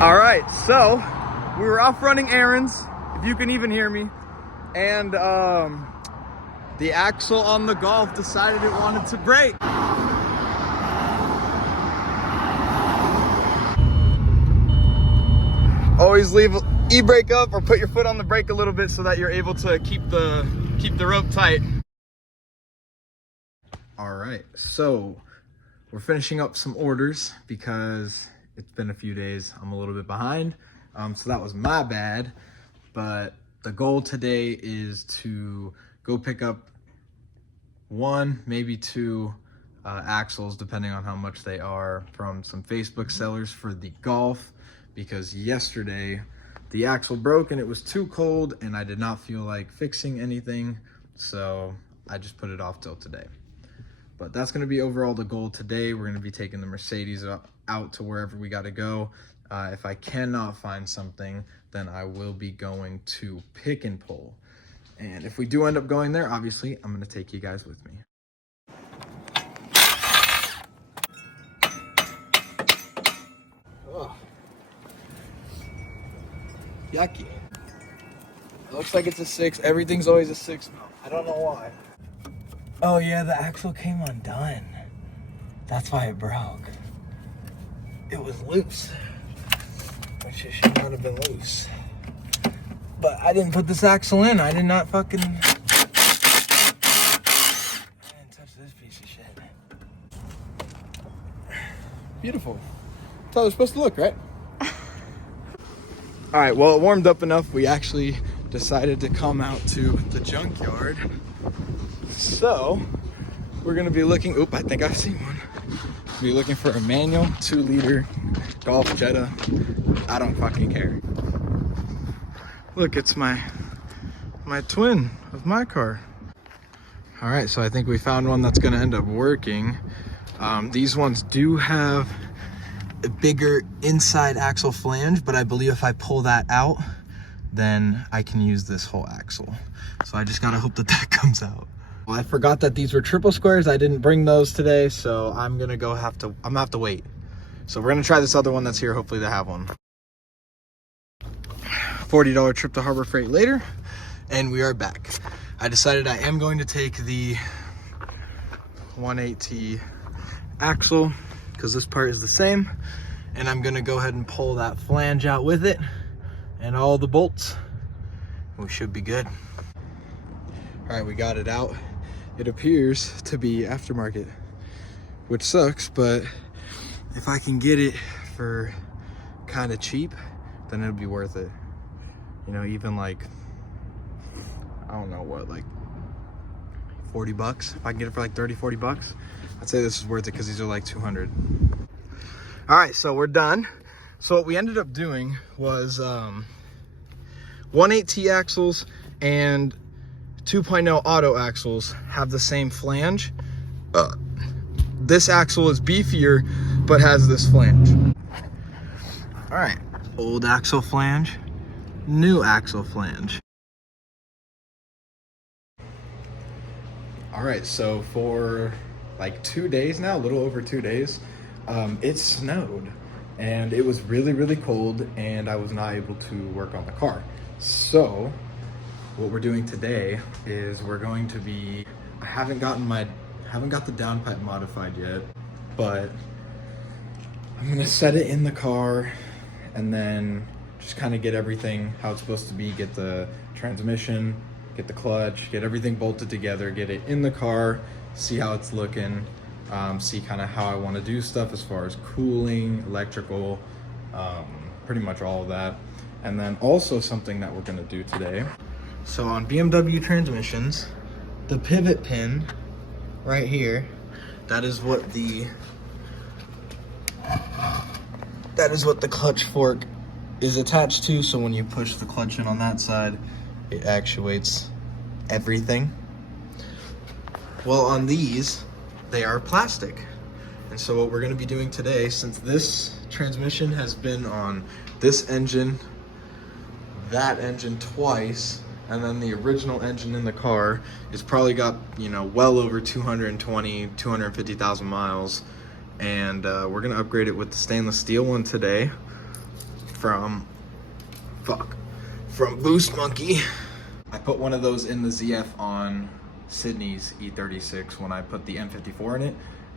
All right, so we were off running errands, if you can even hear me, and the axle on the Golf decided it wanted to break. Always leave e-brake up or put your foot on the brake a little bit so that you're able to keep the rope tight. All right, so we're finishing up some orders because it's been a few days. I'm a little bit behind, so that was my bad. But the goal today is to go pick up one, maybe two axles, depending on how much they are, from some Facebook sellers for the Golf, because yesterday the axle broke and it was too cold and I did not feel like fixing anything, so I just put it off till today. But that's going to be overall the goal today. We're going to be taking the Mercedes out to wherever we got to go. If I cannot find something, then I will be going to Pick and Pull. And if we do end up going there, obviously, I'm going to take you guys with me. Oh. Yucky. It looks like it's a 6. Everything's always a 6 now. I don't know why. Oh yeah, the axle came undone. That's why it broke. It was loose, which it should not have been loose. But I didn't put this axle in. I did not fucking... I didn't touch this piece of shit. Beautiful. That's how they're supposed to look, right? All right, well, it warmed up enough. We actually decided to come out to the junkyard. So we're gonna be looking, oop, I think I've seen one. Be looking for a manual 2-liter Golf Jetta. I don't fucking care. Look, it's my twin of my car. All right, so I think we found one that's gonna end up working. These ones do have a bigger inside axle flange, but I believe if I pull that out, then I can use this whole axle. So I just gotta hope that that comes out. Well, I forgot that these were triple squares. I didn't bring those today, so I'm gonna have to wait. So we're gonna try this other one that's here. Hopefully they have one. $40 trip to Harbor Freight later, and we are back. I decided I am going to take the 180 axle because this part is the same, and I'm gonna go ahead and pull that flange out with it and all the bolts. We should be good. All right, we got it out. It appears to be aftermarket, which sucks, but if I can get it for kind of cheap, then it'll be worth it. You know, even like, I don't know what, like 40 bucks. If I can get it for like 30, 40 bucks, I'd say this is worth it because these are like 200. All right, so we're done. So what we ended up doing was 180 axles and 2.0 auto axles have the same flange. This axle is beefier, but has this flange. All right, old axle flange, new axle flange. All right, so for like 2 days now, a little over 2 days, it snowed and it was really, really cold and I was not able to work on the car. So what we're doing today is we're going to be, I haven't got the downpipe modified yet, but I'm gonna set it in the car and then just kind of get everything how it's supposed to be, get the transmission, get the clutch, get everything bolted together, get it in the car, see how it's looking, see kind of how I want to do stuff as far as cooling, electrical, pretty much all of that. And then also something that we're gonna do today. So on BMW transmissions, the pivot pin right here, that is what the clutch fork is attached to. So when you push the clutch in on that side, it actuates everything. Well, on these, they are plastic. And so what we're gonna be doing today, since this transmission has been on this engine, that engine twice, and then the original engine in the car is probably got, you know, well over 250,000 miles. And we're gonna upgrade it with the stainless steel one today. from, from Boost Monkey. I put one of those in the ZF on Sydney's E46 when I put the M54 in it,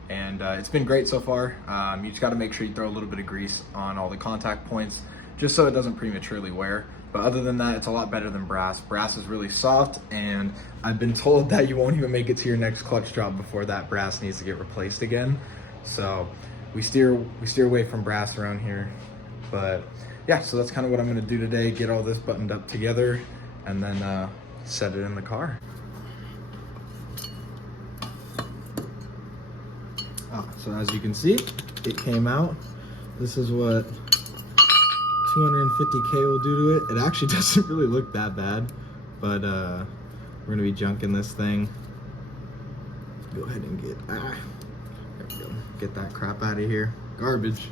and it's been great so far. You just got to make sure you throw a little bit of grease on all the contact points just so it doesn't prematurely wear. But other than that, it's a lot better than brass. Brass is really soft, and I've been told that you won't even make it to your next clutch job before that brass needs to get replaced again. So we steer away from brass around here. But yeah, so that's kind of what I'm gonna do today, get all this buttoned up together, and then set it in the car. So as you can see, it came out. This is what 250K will do to it. It actually doesn't really look that bad, but we're gonna be junking this thing. Go ahead and there we go. Get that crap out of here. Garbage.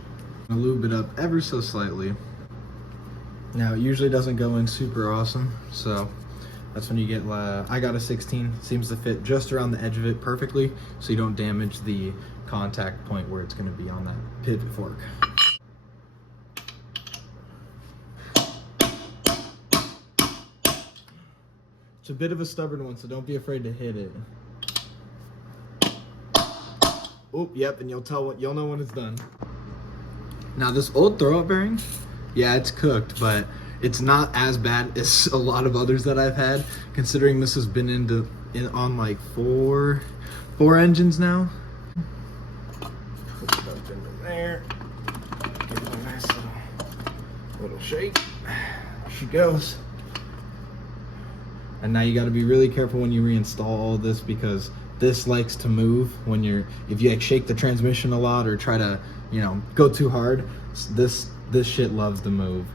I'm gonna lube it up ever so slightly. Now it usually doesn't go in super awesome, so that's when you get, I got a 16, seems to fit just around the edge of it perfectly, so you don't damage the contact point where it's gonna be on that pivot fork. It's a bit of a stubborn one, so don't be afraid to hit it. Oh, yep, and you'll know when it's done. Now this old throw-up bearing, yeah, it's cooked, but it's not as bad as a lot of others that I've had, considering this has been on like four engines now. Put it up into there. Give it a nice little shake. There she goes. And now you got to be really careful when you reinstall all of this, because this likes to move when if you like shake the transmission a lot or try to, go too hard. This shit loves to move.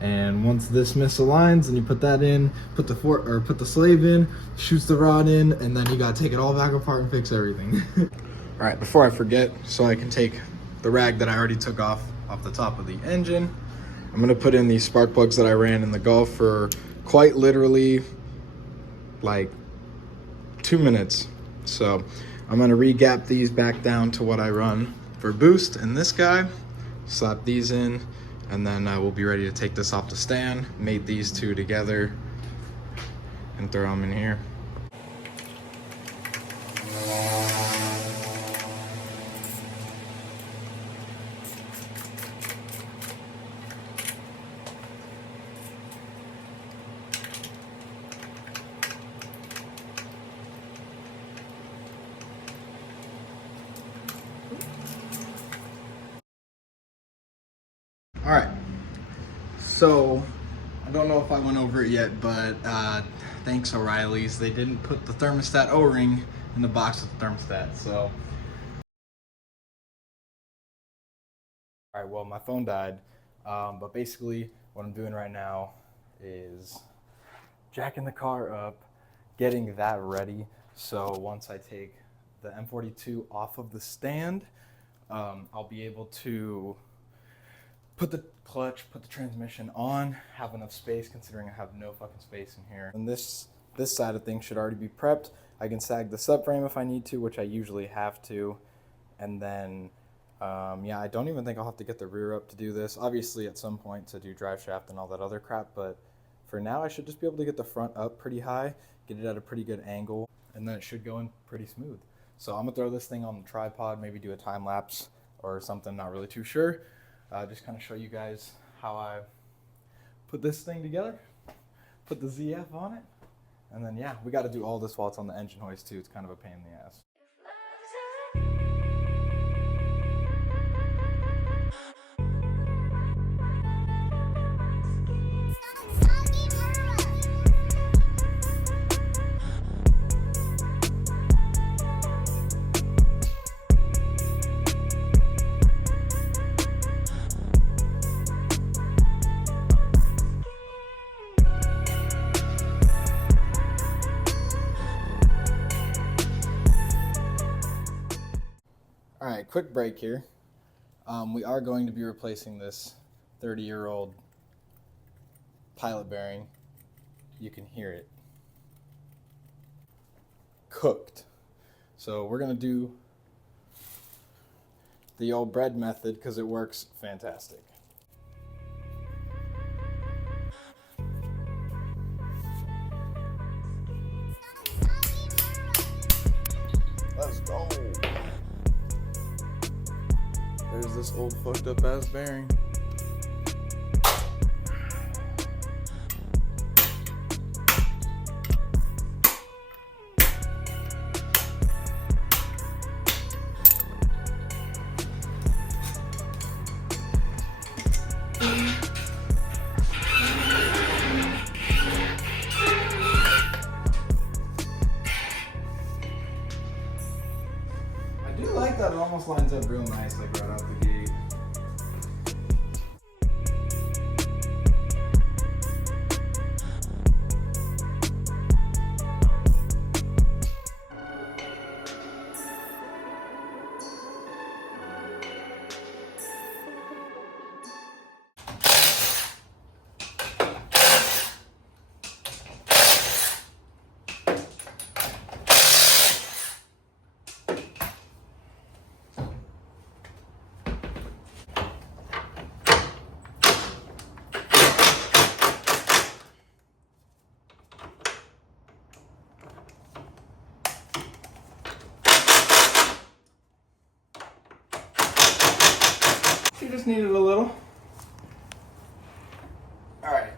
And once this misaligns and you put that in, put the slave in, shoots the rod in, and then you got to take it all back apart and fix everything. All right, before I forget, so I can take the rag that I already took off the top of the engine, I'm gonna put in these spark plugs that I ran in the Gulf for quite literally like 2 minutes. So I'm gonna re-gap these back down to what I run for boost and this guy, slap these in, and then we'll be ready to take this off the stand, mate these two together, and throw them in here. All right, so I don't know if I went over it yet, but thanks O'Reilly's. They didn't put the thermostat O-ring in the box with the thermostat, so. All right, well, my phone died, but basically what I'm doing right now is jacking the car up, getting that ready. So once I take the M42 off of the stand, I'll be able to put the clutch, put the transmission on, have enough space, considering I have no fucking space in here. And this side of things should already be prepped. I can sag the subframe if I need to, which I usually have to. And then, yeah, I don't even think I'll have to get the rear up to do this. Obviously at some point to do drive shaft and all that other crap, but for now I should just be able to get the front up pretty high, get it at a pretty good angle, and then it should go in pretty smooth. So I'm gonna throw this thing on the tripod, maybe do a time lapse or something, not really too sure. Just kind of show you guys how I put this thing together, put the ZF on it, and then yeah, we got to do all this while it's on the engine hoist too. It's kind of a pain in the ass. All right, quick break here. We are going to be replacing this 30-year-old pilot bearing. You can hear it. Cooked. So we're gonna do the old bread method because it works fantastic. Let's go. There's this old fucked up ass bearing. I do like that it almost lines up real nice, like right out the gate. She just needed a little. All right.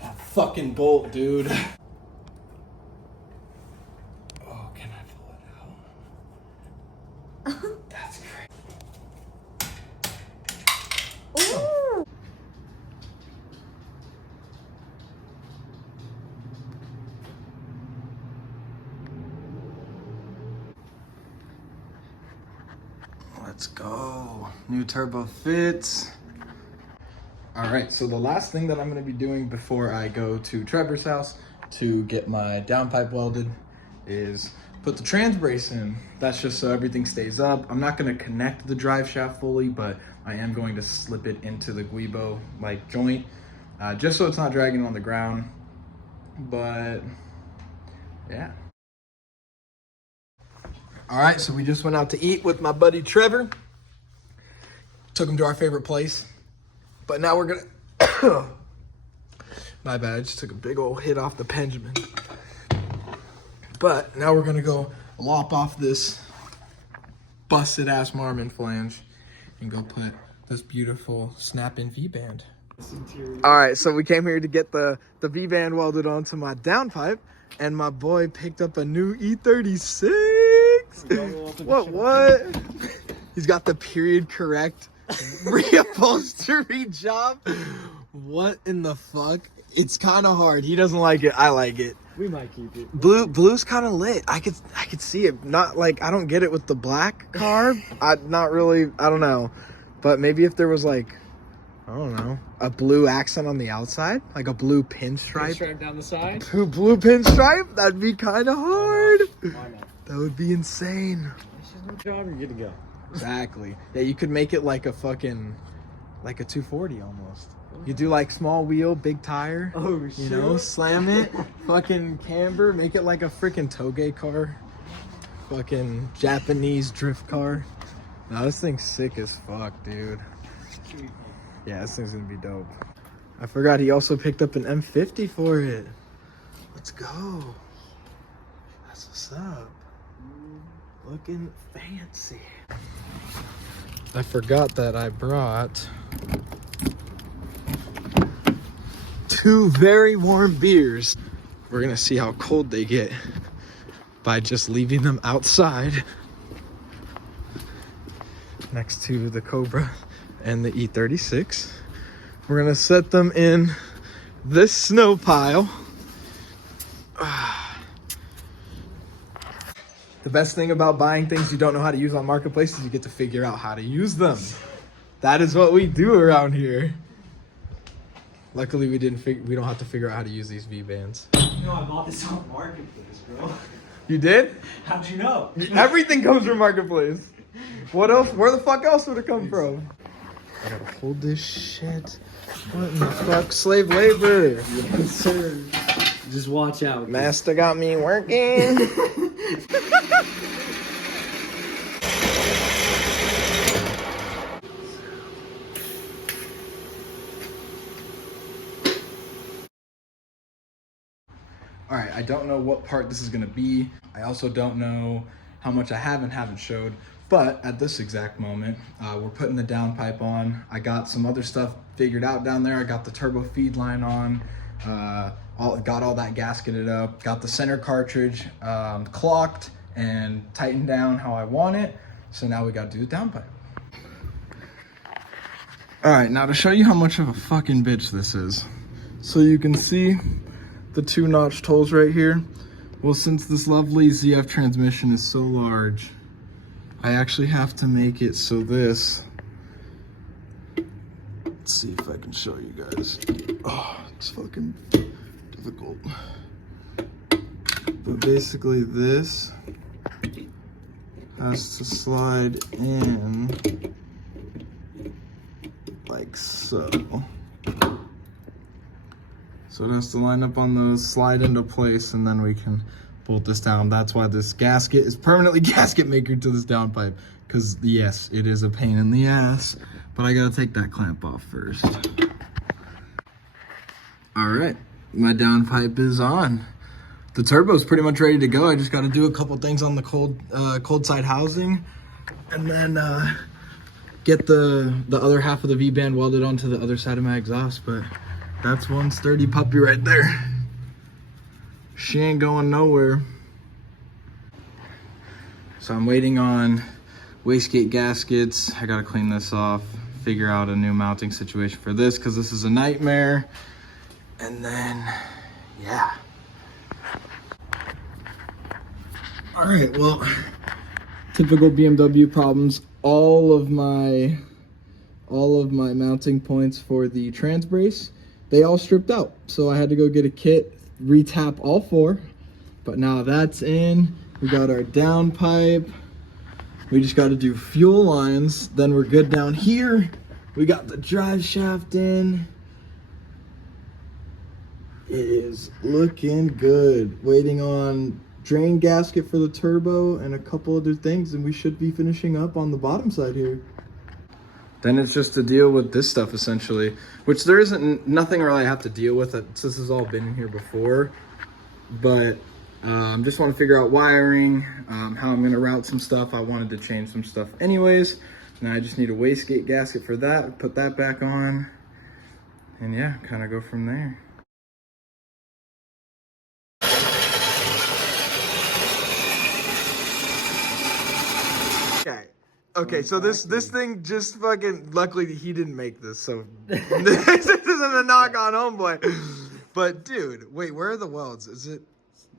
That fucking bolt, dude. Oh, can I pull it out? That's great. Ooh. Let's go. New turbo fits. All right, so the last thing that I'm gonna be doing before I go to Trevor's house to get my downpipe welded is put the trans brace in. That's just so everything stays up. I'm not gonna connect the drive shaft fully, but I am going to slip it into the guibo like joint, just so it's not dragging on the ground. But yeah. All right, so we just went out to eat with my buddy Trevor. Took him to our favorite place. But now we're gonna, my bad, I just took a big old hit off the Benjamin. But now we're gonna go lop off this busted ass Marmon flange and go put this beautiful snap-in V-band. All right, so we came here to get the V-band welded onto my downpipe, and my boy picked up a new E46. What? He's got the period correct reupholstery job. What in the fuck? It's kind of hard. He doesn't like it. I like it. We might keep it. Blue's kind of lit. I could see it. Not like, I don't get it with the black carb. I don't know. But maybe if there was like, I don't know, a blue accent on the outside, like a blue pinstripe. Pinstripe down the side. Blue pinstripe. That'd be kind of hard. Why not? That would be insane. It's just no job. You're good to go. Exactly. Yeah, you could make it like a fucking, like a 240 almost. You do like small wheel, big tire. Oh shit. You know, slam it, fucking camber, make it like a freaking toge car. Fucking Japanese drift car. No, this thing's sick as fuck, dude. Yeah, this thing's gonna be dope. I forgot he also picked up an M50 for it. Let's go. That's what's up. Looking fancy. I forgot that I brought 2 very warm beers. We're gonna see how cold they get by just leaving them outside next to the Cobra and the E36. We're gonna set them in this snow pile. The best thing about buying things you don't know how to use on Marketplace is you get to figure out how to use them. That is what we do around here. Luckily, we don't have to figure out how to use these V-bands. You know, I bought this on Marketplace, bro. You did? How'd you know? Everything comes from Marketplace. What else? Where the fuck else would it come from? I gotta hold this shit. What in the fuck? Slave labor. Yes, sir. Just watch out. Master got me working. I don't know what part this is gonna be. I also don't know how much I have and haven't showed. But at this exact moment, we're putting the downpipe on. I got some other stuff figured out down there. I got the turbo feed line on, got all that gasketed up, got the center cartridge clocked and tightened down how I want it. So now we got to do the downpipe. All right, now to show you how much of a fucking bitch this is. So you can see the 2-notch holes right here. Well, since this lovely ZF transmission is so large, I actually have to make it so this, let's see if I can show you guys. Oh, it's fucking difficult. But basically this has to slide in like so. So it has to line up on those, slide into place, and then we can bolt this down. That's why this gasket is permanently gasket maker to this downpipe. Because yes, it is a pain in the ass, but I gotta take that clamp off first. All right, my downpipe is on. The turbo is pretty much ready to go. I just gotta do a couple things on the cold side housing, and then get the other half of the V-band welded onto the other side of my exhaust. But that's one sturdy puppy right there. She ain't going nowhere. So I'm waiting on wastegate gaskets. I gotta clean this off, figure out a new mounting situation for this because this is a nightmare. And then, yeah. All right, well, typical BMW problems. All of my mounting points for the trans brace, they all stripped out. So I had to go get a kit, retap all 4, but now that's in. We got our downpipe. We just got to do fuel lines. Then we're good down here. We got the drive shaft in. It is looking good. Waiting on drain gasket for the turbo and a couple other things, and we should be finishing up on the bottom side here. Then it's just to deal with this stuff essentially, which there isn't nothing really I have to deal with. This has all been in here before, but just want to figure out wiring, how I'm going to route some stuff. I wanted to change some stuff anyways. Now I just need a wastegate gasket for that, put that back on, and yeah, kind of go from there. Okay, so this thing just fucking, luckily he didn't make this, so this isn't a knock on homeboy. But dude, wait, where are the welds? Is it,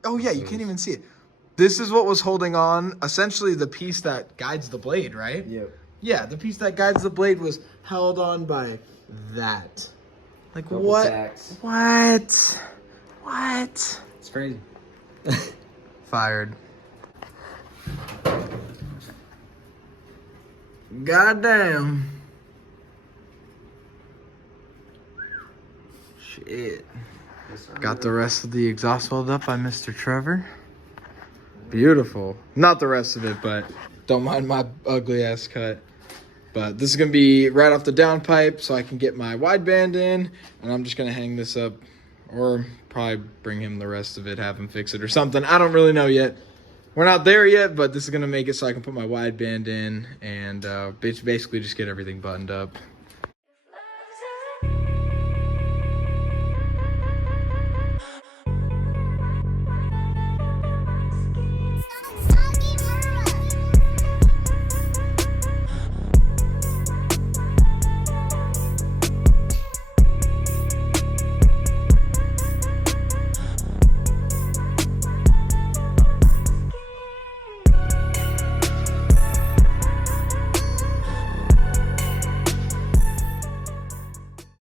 oh yeah, you can't even see it. This is what was holding on, essentially the piece that guides the blade, right? Yep. Yeah, the piece that guides the blade was held on by that. Like what? Tacks. What? It's crazy. Fired. Goddamn. Shit. Got the rest of the exhaust welded up by Mr. Trevor. Beautiful. Not the rest of it, but don't mind my ugly ass cut. But this is gonna be right off the downpipe so I can get my wideband in, and I'm just gonna hang this up or probably bring him the rest of it, have him fix it or something. I don't really know yet. We're not there yet, but this is gonna make it so I can put my wideband in and basically just get everything buttoned up.